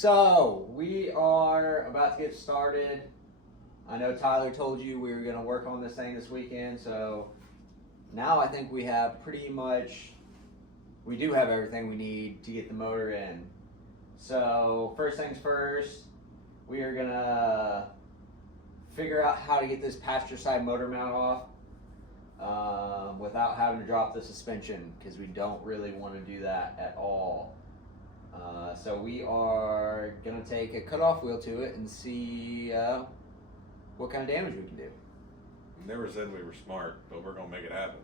So, we are about to get started. I know Tyler told you we were going to work on this thing this weekend, so now I think we have we do have everything we need to get the motor in. So, first things first, we are going to figure out how to get this passenger side motor mount off without having to drop the suspension, because we don't really want to do that at all. So we are going to take a cutoff wheel to it and see what kind of damage we can do. Never said we were smart, but we're going to make it happen.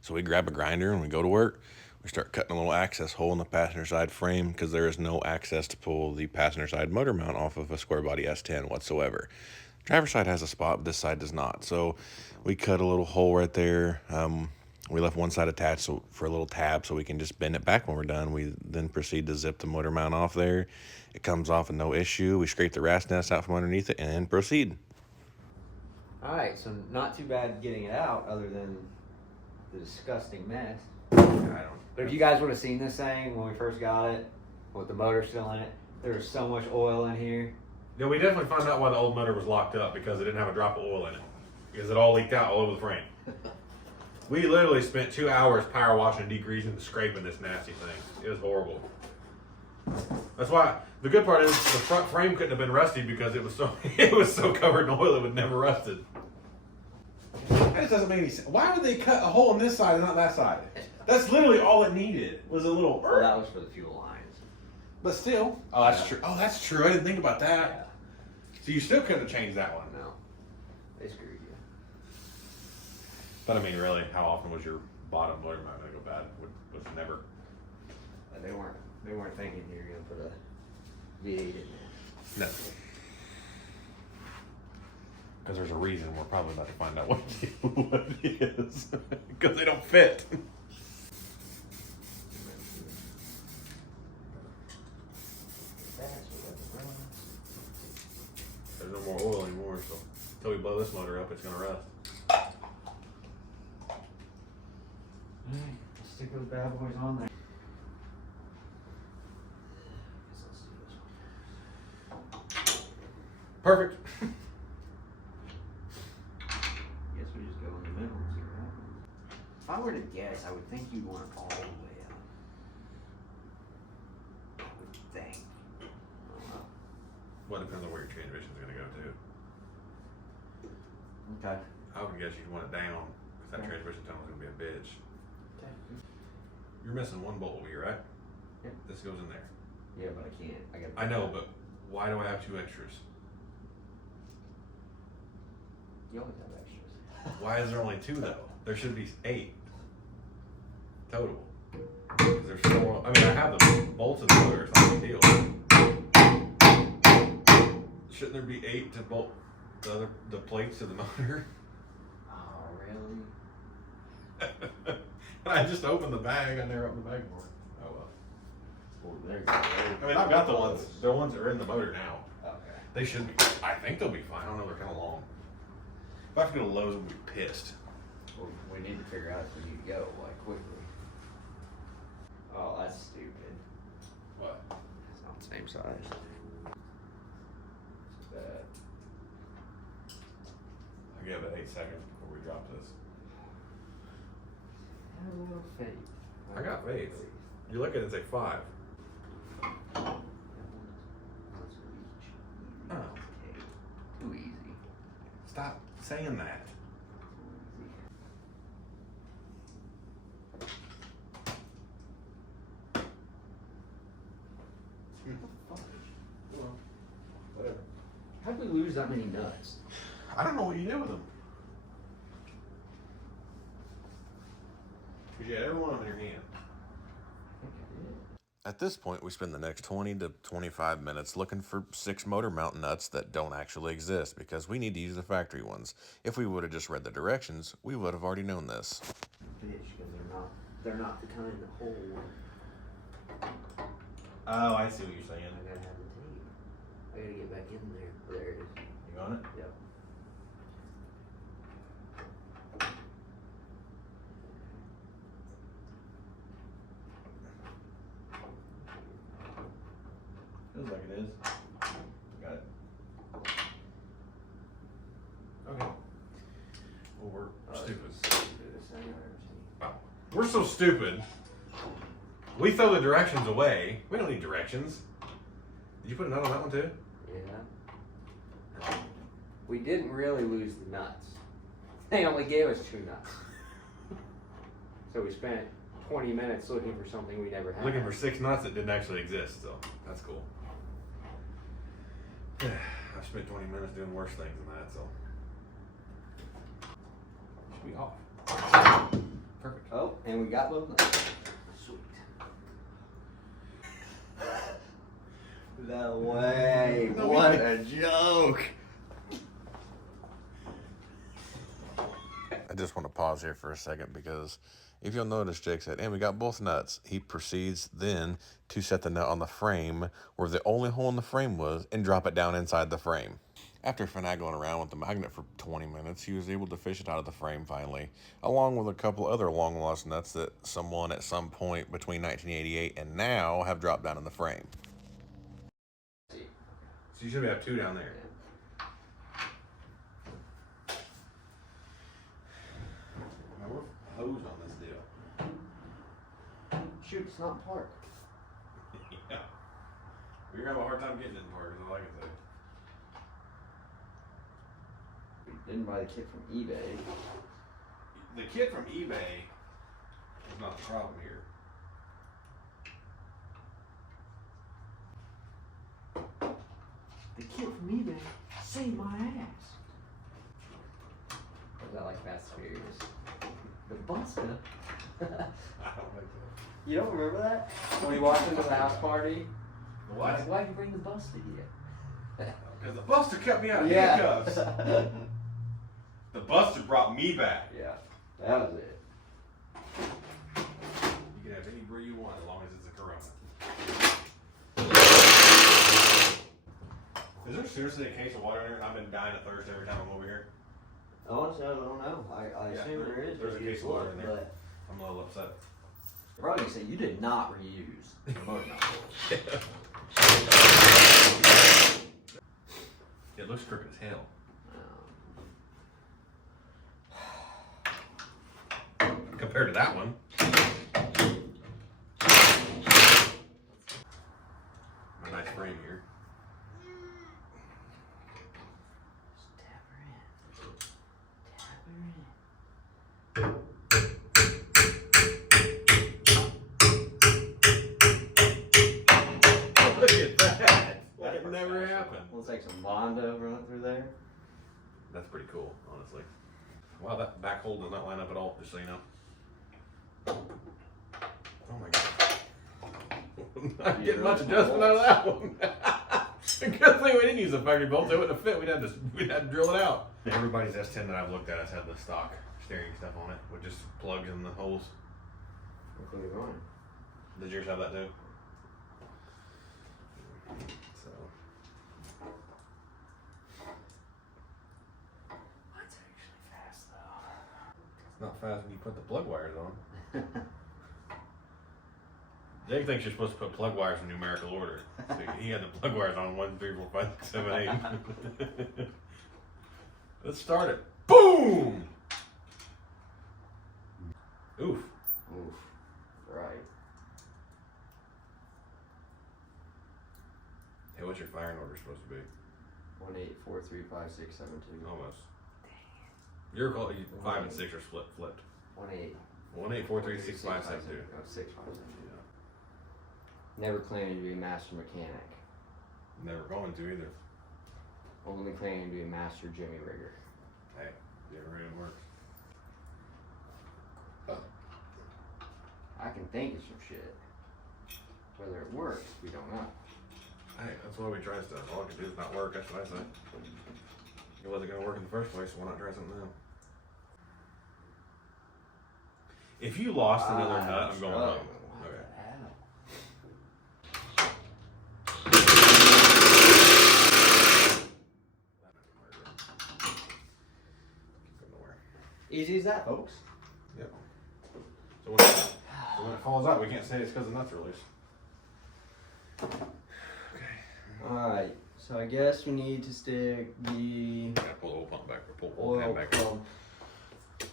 So we grab a grinder and we go to work. We start cutting a little access hole in the passenger side frame because there is no access to pull the passenger side motor mount off of a square body S-10 whatsoever. Driver's side has a spot, but this side does not. So we cut a little hole right there. We left one side attached for a little tab so we can just bend it back when we're done. We then proceed to zip the motor mount off there. It comes off with no issue. We scrape the rat's nest out from underneath it and proceed. All right, so not too bad getting it out, other than the disgusting mess. But if you guys would have seen this thing when we first got it, with the motor still in it, there was so much oil in here. Yeah, we definitely found out why the old motor was locked up, because it didn't have a drop of oil in it. Because it all leaked out all over the frame. We literally spent 2 hours power washing, degreasing, and scraping this nasty thing. It was horrible. That's why the good part is the front frame couldn't have been rusty, because it was so covered in oil it would never rusted. That just doesn't make any sense. Why would they cut a hole in this side and not that side? That's literally all it needed, was a little. Well, that was for the fuel lines. But still. Oh, that's true. Oh, that's true. I didn't think about that. Yeah. So you still couldn't have changed that one. No. They screwed you. But I mean, really, how often was your bottom motor mount going to go bad? Was never. They weren't thinking you were going to put a V8 in there. No. Because there's a reason we're probably about to find out what it is. Because they don't fit. There's no more oil anymore, so until we blow this motor up, it's going to rust. Let's stick those bad boys on there. Perfect. Guess we just go in the middle and see what happens. If I were to guess, I would think you'd want it all the way up. I would think. Well, it depends on where your transmission's going to go, too. Okay. I would guess you'd want it down, because that transmission tunnel's going to be a bitch. Okay. You're missing one bolt wheel, right? Yep. This goes in there. Yeah, but I can't. I know, but why do I have 2 extras? You always have extras. Why is there only 2 though? There should be 8 total. 'Cause there's 4. I mean, I have the bolts of the motor. It's not a big deal. Shouldn't there be 8 to bolt the plates of the motor? Oh, really? I just opened the bag. I never opened the bag more. Oh well. Well, there you go. I mean, I've got the ones. The ones that are in the motor now. Okay. They should be. I think they'll be fine. I don't know. They're kind of long. If I have to go to Lowe's, we'll be pissed. Well, we need to figure out if we need to go, like, quickly. Oh, that's stupid. What? It's not the same size. It's bad. I give it 8 seconds before we drop this. Have a little faith. I got faith. You look at it and say 5. Oh. Oh. Too easy. Stop saying that. Well, whatever. How'd we lose that many nuts? I don't know what you did with them. Because you had every one of them in your hand. At this point, we spend the next 20 to 25 minutes looking for 6 motor mount nuts that don't actually exist because we need to use the factory ones. If we would have just read the directions, we would have already known this. Bitch, because they're not the kind that hold. Oh, I see what you're saying. I gotta have the tape. I gotta get back in there. There it is. You got it? Yep. stupid. Stupidest thing I've ever seen. Wow. We're so stupid. We throw the directions away. We don't need directions. Did you put a nut on that one too? Yeah. We didn't really lose the nuts. They only gave us 2 nuts. So we spent 20 minutes looking for something we never had. Looking for 6 nuts that didn't actually exist, so that's cool. I've spent 20 minutes doing worse things than that, so. Should be off. Perfect. Oh, and we got both nuts. Sweet. No way. No, What a joke. I just want to pause here for a second because if you'll notice, Jake said, and we got both nuts. He proceeds then to set the nut on the frame where the only hole in the frame was and drop it down inside the frame. After finagling around with the magnet for 20 minutes, he was able to fish it out of the frame finally, along with a couple other long-lost nuts that someone at some point between 1988 and now have dropped down in the frame. So you should have 2 down there. We're hosed on this deal. Shoot, it's not park. Yeah. We're gonna have a hard time getting in park, is all I can say. We didn't buy the kit from eBay. The kit from eBay is not the problem here. The kit from eBay saved my ass. Was that like Fast and Furious? The Buster. I don't think so. You don't remember that? When we walked into the house party, The what? Why'd you bring the Buster here? Because the Buster kept me out of Yeah. handcuffs. The Buster brought me back. Yeah, that was it. You can have any brew you want as long as it's a Corona. Is there seriously a case of water in here? And I've been dying of thirst every time I'm over here. Honestly, I don't know. I Yeah, assume there is. there's a but you case of water in there. but I'm a little upset. they're probably gonna say you did not reuse the motor mount. It looks crooked as hell. Compared to that one. A nice frame here. Just tap her in. Tap her in. Look at that. That never happened. Looks like some Bondo running through there. That's pretty cool, honestly. Wow, that back hole does not line up at all, just so you know. Oh my god. Not getting much adjustment out of that one. Good thing we didn't use the factory bolts. They wouldn't have fit. We'd have to drill it out. Everybody's S-10 that I've looked at has had the stock steering stuff on it with just plugs in the holes. including mine. Did yours have that too? So. Mine's actually fast though. It's not fast when you put the plug wires on. Jake thinks you're supposed to put plug wires in numerical order. So he had the plug wires on 1, 2, 3, 4, 5, 6, 7, 8. Let's start it. Boom! Oof. Oof. Right. Hey, what's your firing order supposed to be? 1, 8, 4, 3, 5, 6, 7, 2. Almost. Your call, 5 and 6 are flipped. 1, 8. 1, 8, 4, 3, 6, 5, 7, 2. Oh, 6, 5, 7, 2. Never claiming to be a master mechanic. Never going to either. Only claiming to be a master Jimmy rigger. Hey, the everything works. I can think of some shit. Whether it works, we don't know. Hey, that's why we try stuff. All I can do is not work, that's what I say. It wasn't going to work in the first place, so why not try something else? If you lost another nut, I'm going home. Okay. Easy as that, folks. Yep. So when it falls out, we can't say it's because the nuts are loose. Okay. Alright, so I guess we need to stick the Gotta pull the oil pump back, or pull the oil pan back. pump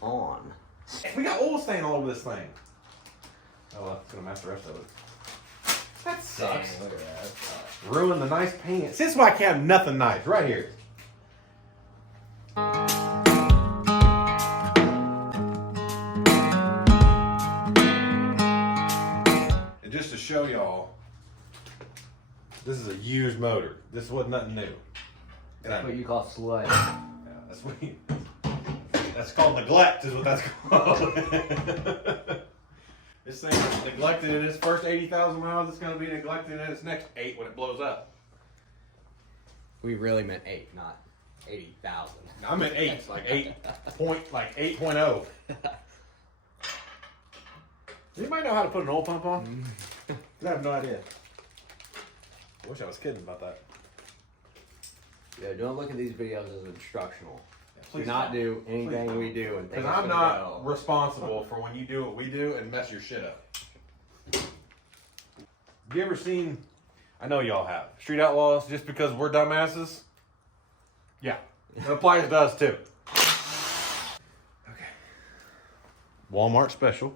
on. We got oil stain all over this thing. Oh well, it's gonna mess the rest of it. That sucks. Dang, look at that. That's tough. Ruin the nice paint. See, this is why I can't have nothing nice. Right here. And just to show y'all, this is a used motor. This was nothing new. That's what you call sludge. Yeah, that's what that's called neglect, is what that's called. This thing is neglected in its first 80,000 miles. It's going to be neglected in its next 8 when it blows up. We really meant 8, not 80,000. I meant 8, like 8.0. Anybody know how to put an oil pump on? I have no idea. I wish I was kidding about that. Yeah, don't look at these videos as instructional. Please do not do anything we do and think Because I'm not responsible for when you do what we do and mess your shit up. Have you ever seen, I know y'all have, Street Outlaws just because we're dumbasses? Yeah, it applies to us too. Okay. Walmart special.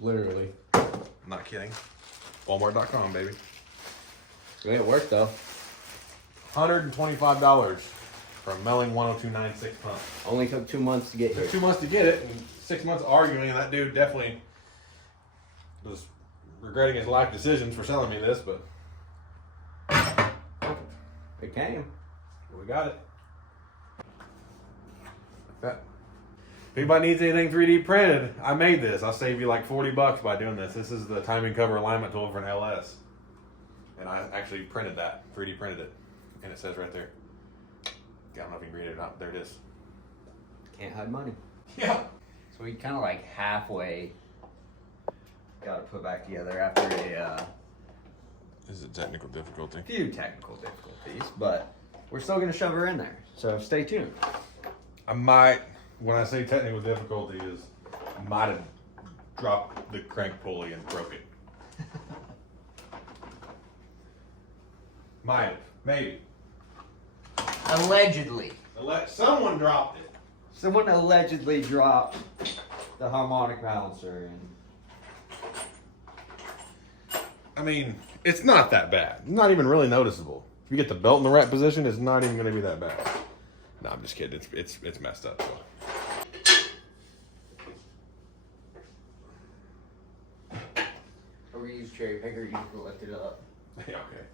Literally. Not kidding. Walmart.com, baby. It worked though. $125 for a Melling 10296 pump. Only took 2 months to get It here. took 2 months to get it, and 6 months arguing, and that dude definitely was regretting his life decisions for selling me this, but It came. we got it. Like that. If anybody needs anything 3D printed, I made this. I'll save you like $40 by doing this. This is the timing cover alignment tool for an LS. And I actually printed that, 3D printed it. And it says right there. I don't know if you can read it or not. There it is. Can't hide money. Yeah. So we kind of like halfway got it put back together after a Is it technical difficulty? few technical difficulties, but we're still gonna shove her in there. So stay tuned. I might, when I say technical difficulty, is I might have dropped the crank pulley and broke it. Might have. Maybe. Allegedly. Someone dropped it. Someone allegedly dropped the harmonic balancer and I mean, it's not that bad. Not even really noticeable. If you get the belt in the right position, it's not even going to be that bad. No, I'm just kidding. It's messed up. So. Or we use cherry picker, you can lift it up. Yeah, okay.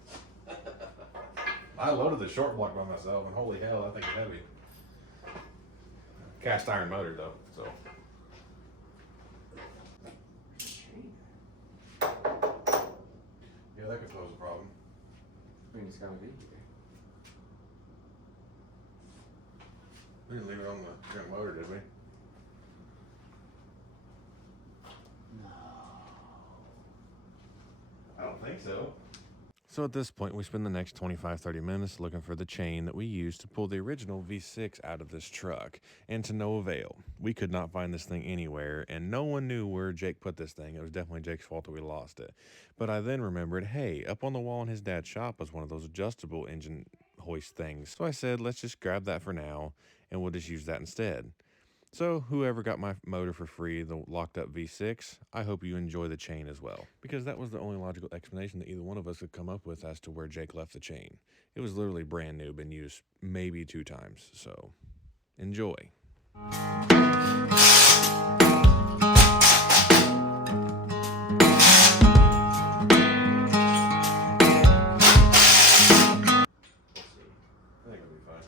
I loaded the short block by myself, and holy hell, I think it's heavy. Cast iron motor, though, so. Yeah, that could pose a problem. I mean, it's gonna be here. We didn't leave it on the current motor, did we? no. I don't think so. So at this point, we spend the next 25-30 minutes looking for the chain that we used to pull the original V6 out of this truck, and to no avail. We could not find this thing anywhere, and no one knew where Jake put this thing. It was definitely Jake's fault that we lost it. But I then remembered, hey, up on the wall in his dad's shop was one of those adjustable engine hoist things. So I said, let's just grab that for now, and we'll just use that instead. So whoever got my motor for free, the locked up V6, I hope you enjoy the chain as well. Because that was the only logical explanation that either one of us could come up with as to where Jake left the chain. It was literally brand new, been used maybe 2 times, so enjoy. I think it'll be fine.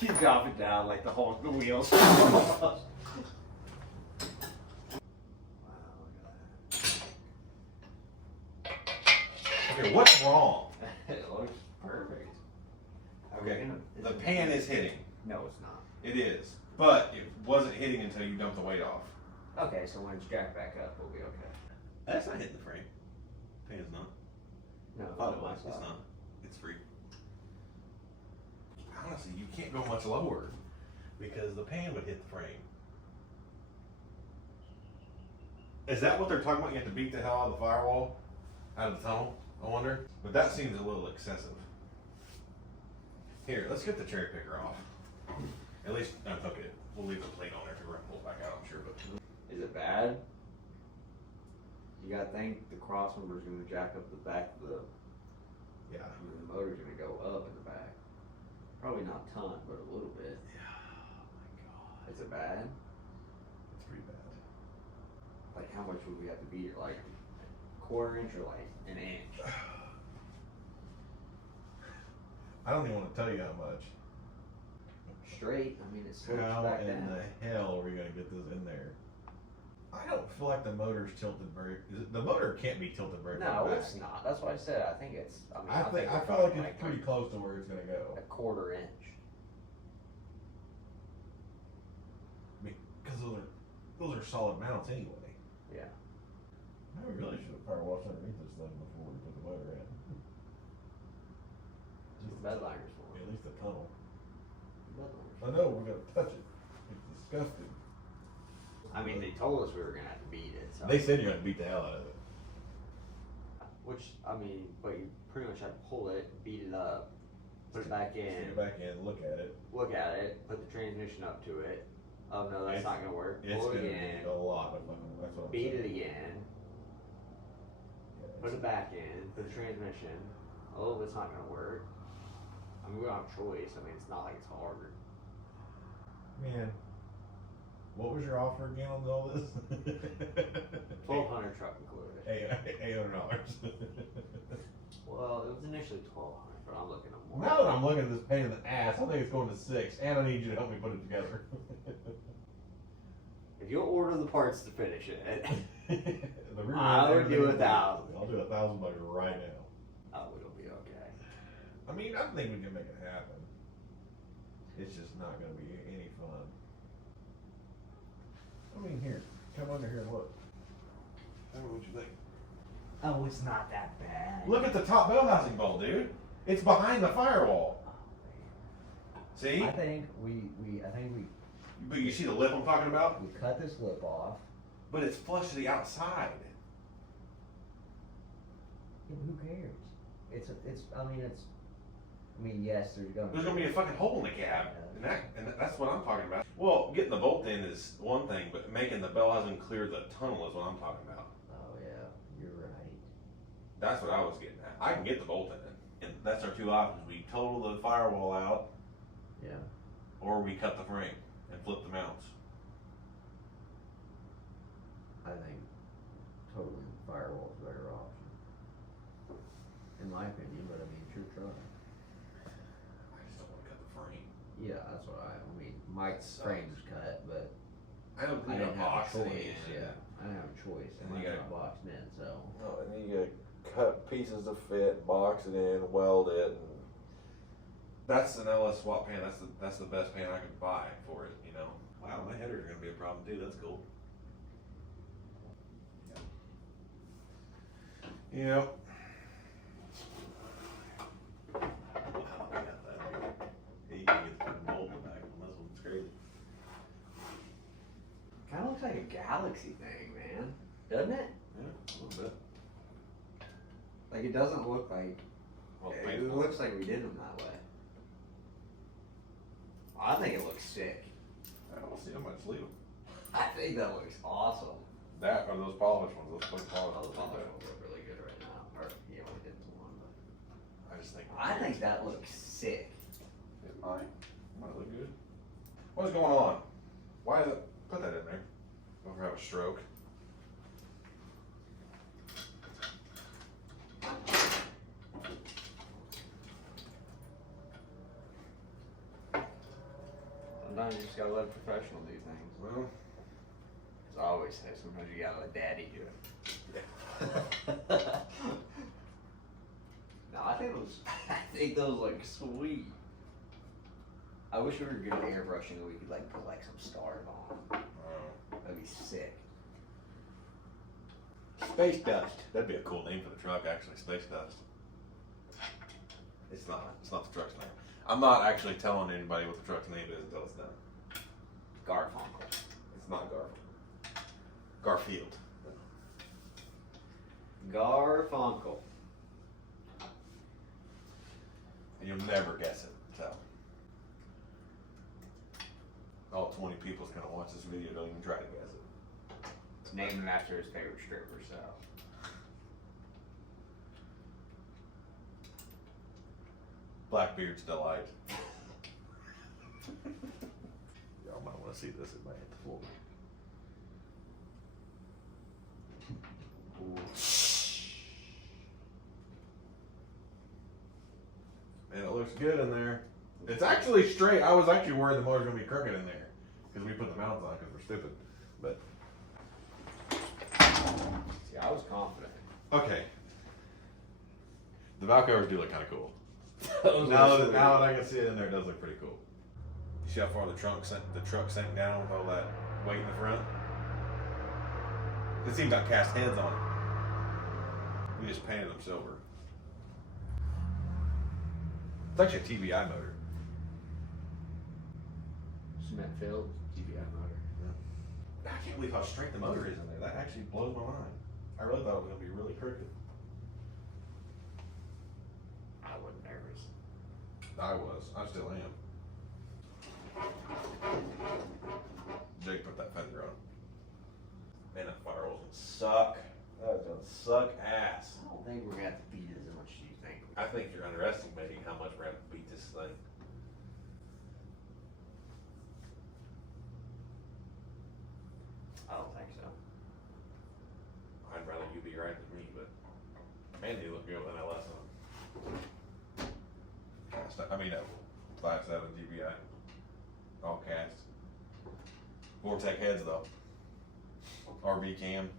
You drop it down like the Hulk, the wheels. Okay, what's wrong? It looks perfect. Okay, the pan is hitting. No, it's not. It is, but it wasn't hitting until you dumped the weight off. Okay, so when it's jacked back up, we'll be okay. That's not hitting the frame. Pan's not. No, By the way, it's not. It's free. Honestly, you can't go much lower because the pan would hit the frame. Is that what they're talking about? You have to beat the hell out of the firewall, out of the tunnel? I wonder. But that seems a little excessive. Here, let's get the cherry picker off. At least, okay, we'll leave the plate on there if we're gonna pull it back out, I'm sure. But Is it bad? You gotta think the cross member's gonna jack up the back of the, yeah, I mean, the motor's gonna go up in the back. Probably not a ton, but a little bit. yeah. Oh my god, Is it bad? it's pretty bad. Like how much would we have to beat it? Like a quarter inch or like an inch? I don't even want to tell you how much. Straight. I mean, it slopes How back in down. the hell are we gonna get this in there? I don't feel like the motor's tilted very. The motor can't be tilted very far No, back. it's not. That's why I said I think it's. I mean, I we're feel like talking it's pretty close to where it's gonna go. a quarter inch. Because those are solid mounts anyway. Yeah. Now we really should have power washed underneath this thing before we put the motor in. Just the bed liners for At it. least the tunnel. Bed liners. I know we're gonna touch it. It's disgusting. I mean, they told us we were gonna have to beat it. So. They said you're gonna beat the hell out of it. Which I mean, but you pretty much have to pull it, beat it up, put it back Stick in, it back in, look at it. look at it, put the transmission up to it. Oh no, that's It's- not gonna work. It's Pull gonna it be again, a lot of fucking. That's what I'm beat it saying. again, Yeah, put it back in, put the transmission. Oh, it's not gonna work. I mean, we don't have a choice. I mean, it's not like it's hard. Man, what was your offer again on all this? 1,200 truck included. $800. Well, it was initially 1,200, but I'm looking at more. Now that I'm looking at this pain in the ass, I think it's going to $6, and I need you to help me put it together. If you'll order the parts to finish it, The rear I end, would do everything. 1,000. I'll do $1,000 right now. oh, it'll be okay. I mean, I think we can make it happen. It's just not going to be any fun. I mean, here, come under here and look. Tell me what you think. Oh, it's not that bad. Look at the top bell housing bolt, dude. It's behind the firewall. See? I think we But you see the lip I'm talking about? cut this lip off. But it's flush to the outside. Yeah, but who cares? I mean, yes, there's There's gonna be a fucking hole in the cab, and that's what I'm talking about. Well, getting the bolt in is one thing, but making the bell housing clear the tunnel is what I'm talking about. Oh yeah, you're right. That's what I was getting at. I can get the bolt in, and that's our two options. We total the firewall out, Yeah. or we cut the frame and flip the mounts. I think totally firewall's a better option. In my opinion, but I mean, it's your truck. I just don't want to cut the frame. Yeah, that's what I mean, my That sucks. frame's cut, but I don't I didn't have a box it choice, in. yeah. I didn't have a choice, And and you I gotta- got boxed in, so. Oh, and then you gotta cut pieces to fit, box it in, weld it, and That's an LS swap pan. That's the best pan I could buy for it. You know. Wow, my headers are gonna be a problem too. That's cool. Yep. Wow, I got that. Yeah, you can get the fucking bolt in the back on this one. It's crazy. Kind of looks like a galaxy thing, man. Doesn't it? Yeah, a little bit. Like it doesn't look like. Well, It painful. looks like we did them that way. I think it looks sick. I don't see how much leave. I think that looks awesome. That or those polished ones. Those plate Oh, polished the ones. polish ones look really good right now. Or yeah, we did the one, but I just think. I think that looks sick. It might look good. What is going on? Why is it? Put that in there. Don't have a stroke. Sometimes you just gotta let a professional do things. Well, As I always say, sometimes you gotta let daddy do it. No, I think those look sweet. I wish we were good at airbrushing and we could like put like some stars on them. That'd be sick. Space dust. that'd be a cool name for the truck, actually, Space Dust. It's not the truck's name. I'm not actually telling anybody what the truck's name is until it's done. Garfunkel. It's not Garfield. Garfield. Garfunkel. And you'll never guess it, so. All 20 people's gonna watch this video, don't even try to guess it. It's named him after his favorite stripper, so. Blackbeard's Delight. Y'all might wanna see this, it might hit the floor. Man, it looks good in there. It's actually straight. I was actually worried the motor's gonna be crooked in there because we put the mounts on because we're stupid. But See, I was confident. okay, the valve covers do look kind of cool. Those Now are that sweet. I can see it in there, it does look pretty cool. You see how far the truck sank down with all that weight in the front? It seems like cast heads on it. We just painted them silver. It's actually a TBI motor. Cement filled TBI motor. I can't believe how straight the motor is in there. That actually blows my mind. I really thought it was going to be really crooked. I wasn't nervous. I was. I still am. Jake put that fender on. Man, that firewall's gonna suck. That's gonna suck ass. I don't think we're gonna have to beat it as much as you think. I think you're underestimating how much we're gonna have to beat this thing. I don't think so. I'd rather you be right than me, but man, you look good with an LS on. I mean, 5.7 GBI. All cast. Vortec heads though. RB cam.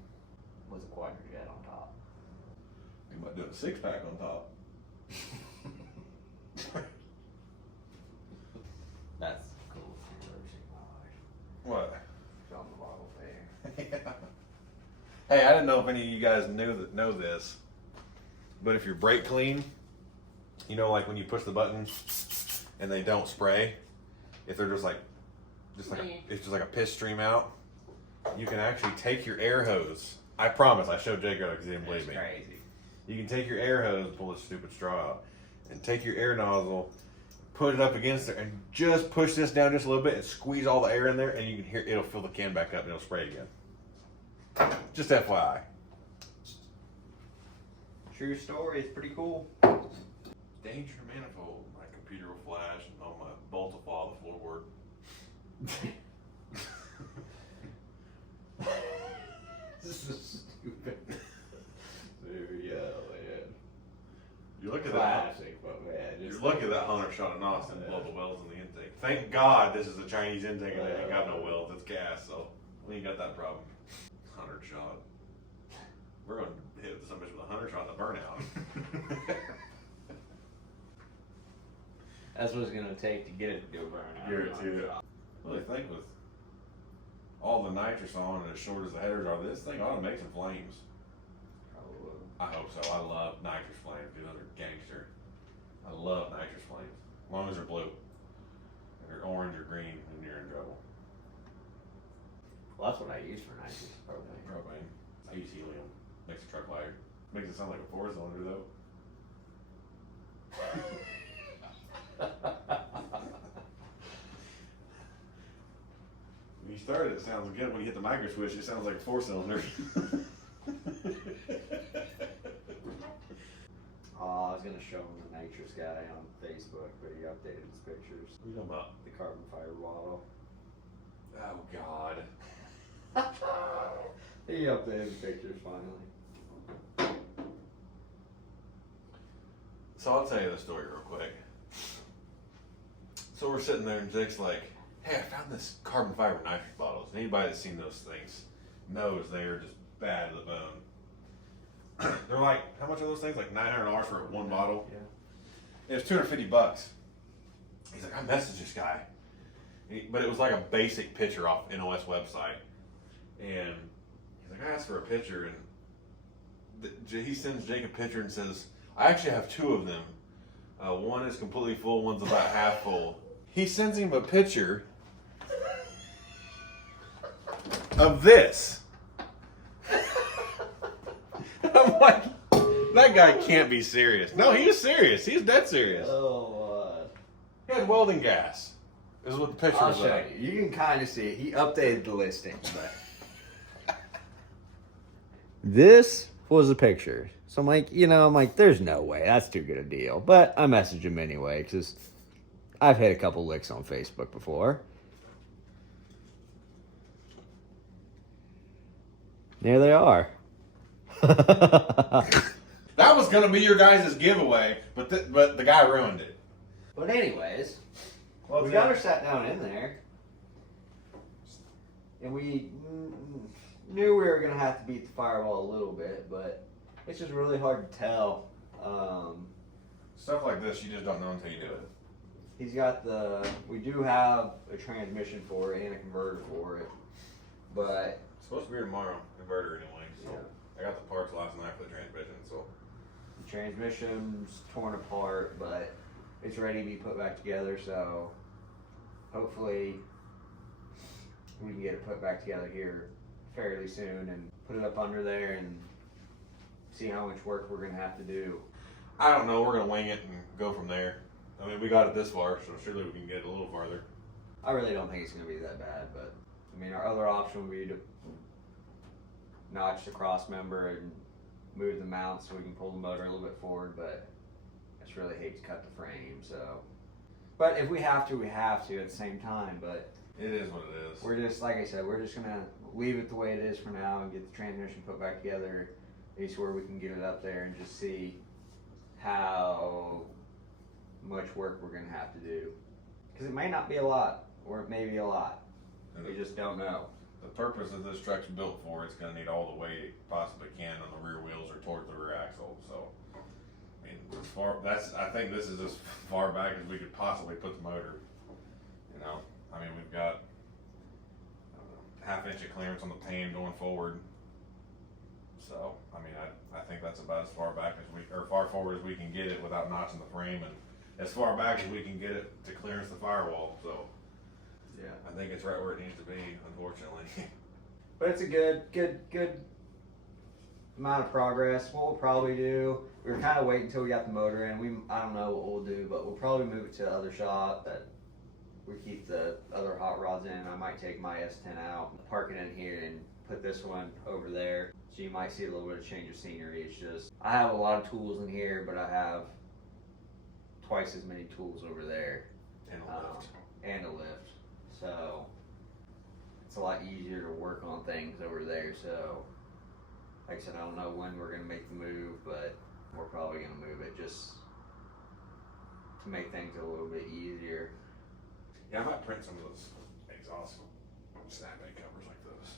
With a quadrojet on top. We might do a 6-pack on top. That's the coolest thing I've ever seen in my life. What? Film the bottle there. Hey, I didn't know if any of you guys know this, but if your brake clean, you know, like when you push the button and they don't spray, if they're it's just like a piss stream out, you can actually take your air hose. I promise, I showed Jake because he didn't believe me. Crazy. You can take your air hose and pull this stupid straw out, and take your air nozzle, put it up against it, and just push this down just a little bit and squeeze all the air in there, and you can hear it'll fill the can back up and it'll spray again. Just FYI. True story. It's pretty cool. Danger manifold. My computer will flash and all my bolts will fall to the floorboard. This is stupid. Dude, yeah, man. You look at that. Classic, but man. You look at that 100 shot of NOS and blow the welds in the intake. Thank God this is a Chinese intake and they ain't got no welds. It's gas, so we ain't got that problem. 100 shot. We're gonna hit some bitch with a 100 shot in the burnout. That's what it's gonna take to get it to go burn out. Guaranteed. Well, I think with all the nitrous on and as short as the headers are, this thing ought to make some flames. Probably. I hope so. I love nitrous flames because those are gangster. I love nitrous flames. As long as they're blue. If they're orange or green, then you're in trouble. Well, that's what I use for nitrous propane. Propane. I use helium. Makes the truck lighter. Makes it sound like a 4-cylinder though. When you start it, it sounds good. When you hit the micro switch, it sounds like a 4-cylinder. I was gonna show him the nitrous guy on Facebook, but he updated his pictures. What are you talking about? The carbon fiber bottle. Oh God. He updated his pictures finally. So I'll tell you the story real quick. So we're sitting there and Jake's like, Hey, I found this carbon fiber nitrous bottles. Anybody that's seen those things knows they are just bad to the bone. They're like, how much are those things? Like $900 for one bottle? Yeah. It was $250. He's like, I messaged this guy. But it was like a basic picture off NOS website. And he's like, I asked for a picture. And he sends Jake a picture and says, I actually have two of them. One is completely full, one's about half full. He sends him a picture of this. I'm like, that guy can't be serious. No, he was serious. He's dead serious. Oh, He had welding gas. Is what the picture I'll was show like. you. You can kind of see it. He updated the listing, but this was a picture. So I'm like, there's no way. That's too good a deal. But I messaged him anyway because I've hit a couple licks on Facebook before. There they are. That was gonna be your guys' giveaway, but the guy ruined it. But anyways, What's we got that? her sat down in there, and we knew we were gonna have to beat the firewall a little bit, but it's just really hard to tell. Stuff like this, you just don't know until you do it. He's got we do have a transmission for it and a converter for it, but It's supposed to be here tomorrow, converter anyway. So Yeah. I got the parts last night for the transmission, so the transmission's torn apart, but it's ready to be put back together, so hopefully we can get it put back together here fairly soon and put it up under there and see how much work we're gonna have to do. I don't know, we're gonna wing it and go from there. I mean, we got it this far, so surely we can get it a little farther. I really don't think it's gonna be that bad, but I mean, our other option would be to notch the cross member and move the mount so we can pull the motor a little bit forward, but I just really hate to cut the frame, so. But if we have to, we have to at the same time, but It is what it is. we're just, like I said, we're just gonna leave it the way it is for now and get the transmission put back together, at least where we can get it up there and just see how much work we're gonna have to do. Cause it may not be a lot, or it may be a lot. And We just don't know. the purpose of this truck's built for, it's gonna need all the weight it possibly can on the rear wheels or towards the rear axle, so. I mean, I think this is as far back as we could possibly put the motor. You know, I mean, we've got half-inch of clearance on the pan going forward. So, I mean, I think that's about as far back or far forward as we can get it without notching the frame, and as far back as we can get it to clearance the firewall, so. Yeah. I think it's right where it needs to be, unfortunately. But it's a good amount of progress. What we'll probably do, we were kind of waiting until we got the motor in. I don't know what we'll do, but we'll probably move it to the other shop that we keep the other hot rods in. I might take my S-10 out, park it in here, and put this one over there. So you might see a little bit of change of scenery. It's just, I have a lot of tools in here, but I have twice as many tools over there. And a lift. And a lift. So it's a lot easier to work on things over there. So like I said, I don't know when we're gonna make the move, but we're probably gonna move it just to make things a little bit easier. Yeah, I might print some of those exhaust snapback covers like those.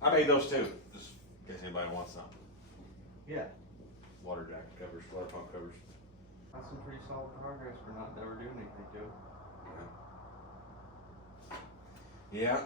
I made those too, just in case anybody wants some. Yeah, Water jacket covers, water pump covers. that's some pretty solid progress for not never doing anything to it. Yeah,